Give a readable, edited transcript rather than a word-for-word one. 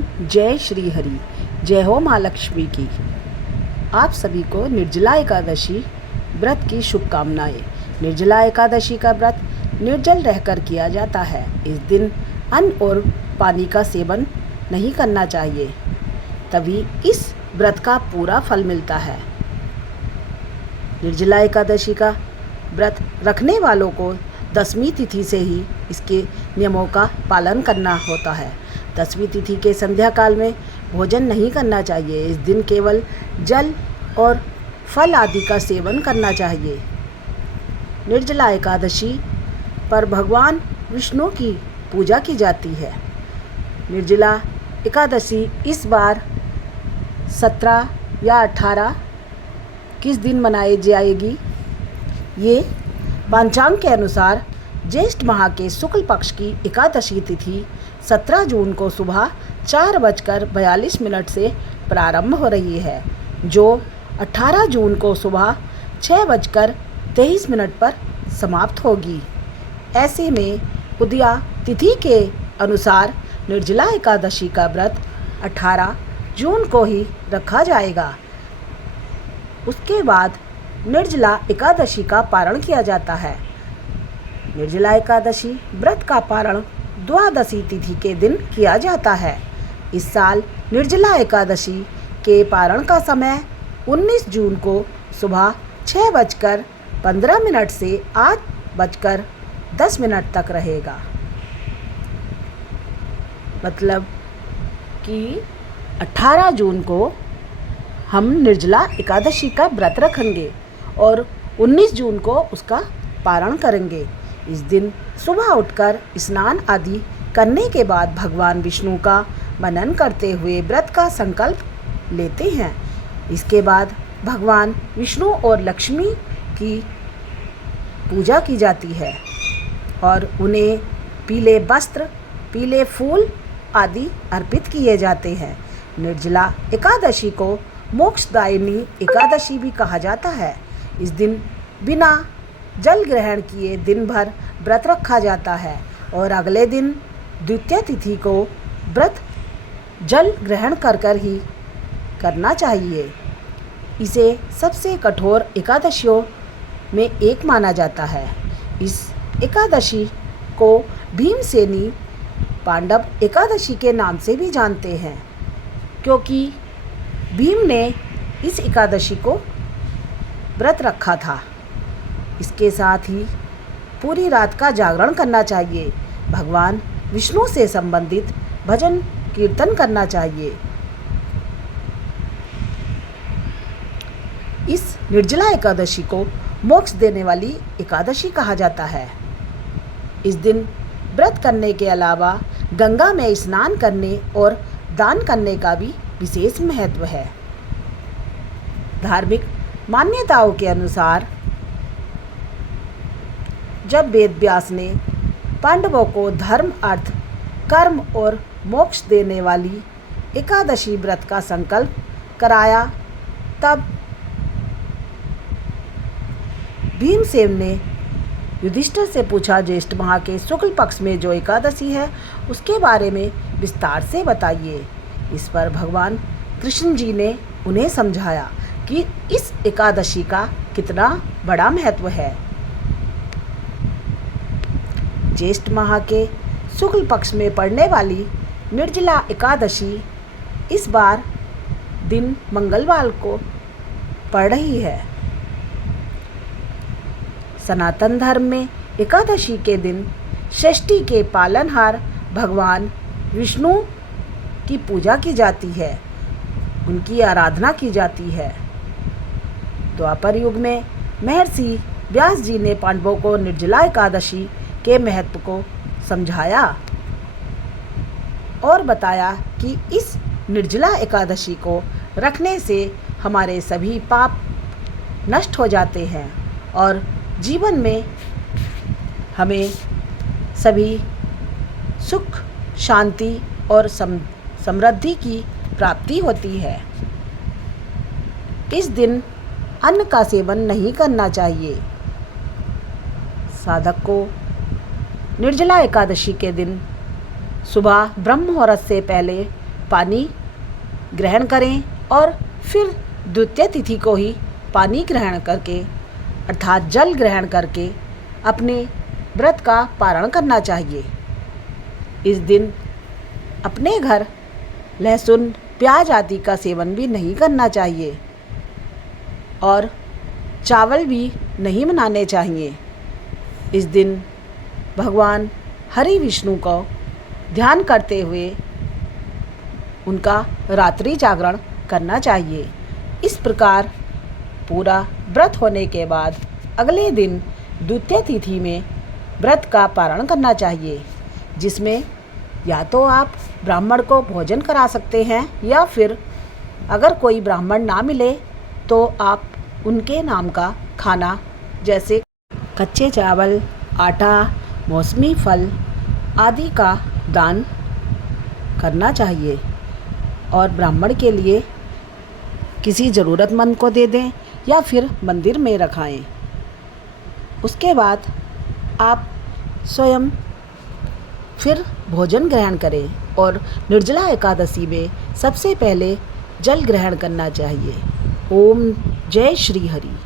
ओम जय श्री हरि। जय हो माँ लक्ष्मी की। आप सभी को निर्जला एकादशी व्रत की शुभकामनाएं। निर्जला एकादशी का व्रत निर्जल रहकर किया जाता है। इस दिन अन्न और पानी का सेवन नहीं करना चाहिए, तभी इस व्रत का पूरा फल मिलता है। निर्जला एकादशी का व्रत रखने वालों को 10वीं तिथि से ही इसके नियमों का पालन करना होता है। 10वीं तिथि के संध्या काल में भोजन नहीं करना चाहिए। इस दिन केवल जल और फल आदि का सेवन करना चाहिए। निर्जला एकादशी पर भगवान विष्णु की पूजा की जाती है। निर्जला एकादशी इस बार 17 या 18 किस दिन मनाई जाएगी? ये पंचांग के अनुसार ज्येष्ठ माह के शुक्ल पक्ष की एकादशी तिथि 17 जून को सुबह 4:42 से प्रारंभ हो रही है, जो 18 जून को सुबह 6:23 पर समाप्त होगी। ऐसे में उदया तिथि के अनुसार निर्जला एकादशी का व्रत 18 जून को ही रखा जाएगा। उसके बाद निर्जला एकादशी का पारण किया जाता है। निर्जला एकादशी व्रत का पारण द्वादशी तिथि के दिन किया जाता है। इस साल निर्जला एकादशी के पारण का समय 19 जून को सुबह 6:15 से 8:10 तक रहेगा। मतलब कि 18 जून को हम निर्जला एकादशी का व्रत रखेंगे और 19 जून को उसका पारण करेंगे। इस दिन सुबह उठकर स्नान आदि करने के बाद भगवान विष्णु का मनन करते हुए व्रत का संकल्प लेते हैं। इसके बाद भगवान विष्णु और लक्ष्मी की पूजा की जाती है और उन्हें पीले वस्त्र, पीले फूल आदि अर्पित किए जाते हैं। निर्जला एकादशी को मोक्षदायिनी एकादशी भी कहा जाता है। इस दिन बिना जल ग्रहण किए दिन भर व्रत रखा जाता है और अगले दिन द्वितीय तिथि को व्रत जल ग्रहण कर ही करना चाहिए। इसे सबसे कठोर एकादशियों में एक माना जाता है। इस एकादशी को भीमसेनी पांडव एकादशी के नाम से भी जानते हैं, क्योंकि भीम ने इस एकादशी को व्रत रखा था। इसके साथ ही पूरी रात का जागरण करना चाहिए। भगवान विष्णु से संबंधित भजन कीर्तन करना चाहिए। इस निर्जला एकादशी को मोक्ष देने वाली एकादशी कहा जाता है। इस दिन व्रत करने के अलावा गंगा में स्नान करने और दान करने का भी विशेष महत्व है। धार्मिक मान्यताओं के अनुसार जब वेद व्यास ने पांडवों को धर्म, अर्थ, कर्म और मोक्ष देने वाली एकादशी व्रत का संकल्प कराया, तब भीमसेन ने युधिष्ठिर से पूछा, ज्येष्ठ माह के शुक्ल पक्ष में जो एकादशी है उसके बारे में विस्तार से बताइए। इस पर भगवान कृष्ण जी ने उन्हें समझाया कि इस एकादशी का कितना बड़ा महत्व है। ज्येष्ठ माह के शुक्ल पक्ष में पड़ने वाली निर्जला एकादशी इस बार दिन मंगलवार को पड़ रही है। सनातन धर्म में एकादशी के दिन षष्ठी के पालनहार भगवान विष्णु की पूजा की जाती है, उनकी आराधना की जाती है। द्वापर युग में महर्षि व्यास जी ने पांडवों को निर्जला एकादशी के महत्व को समझाया और बताया कि इस निर्जला एकादशी को रखने से हमारे सभी पाप नष्ट हो जाते हैं और जीवन में हमें सभी सुख, शांति और समृद्धि की प्राप्ति होती है। इस दिन अन्न का सेवन नहीं करना चाहिए। साधक को निर्जला एकादशी के दिन सुबह ब्रह्म मुहूर्त से पहले पानी ग्रहण करें और फिर द्वितीय तिथि को ही पानी ग्रहण करके अर्थात जल ग्रहण करके अपने व्रत का पारण करना चाहिए। इस दिन अपने घर लहसुन प्याज आदि का सेवन भी नहीं करना चाहिए और चावल भी नहीं बनाने चाहिए। इस दिन भगवान हरि विष्णु को ध्यान करते हुए उनका रात्रि जागरण करना चाहिए। इस प्रकार पूरा व्रत होने के बाद अगले दिन द्वितीय तिथि में व्रत का पारण करना चाहिए, जिसमें या तो आप ब्राह्मण को भोजन करा सकते हैं या फिर अगर कोई ब्राह्मण ना मिले तो आप उनके नाम का खाना जैसे कच्चे चावल, आटा, मौसमी फल आदि का दान करना चाहिए और ब्राह्मण के लिए किसी ज़रूरतमंद को दे दें या फिर मंदिर में रखाएं। उसके बाद आप स्वयं फिर भोजन ग्रहण करें और निर्जला एकादशी में सबसे पहले जल ग्रहण करना चाहिए। ओम जय श्री हरि।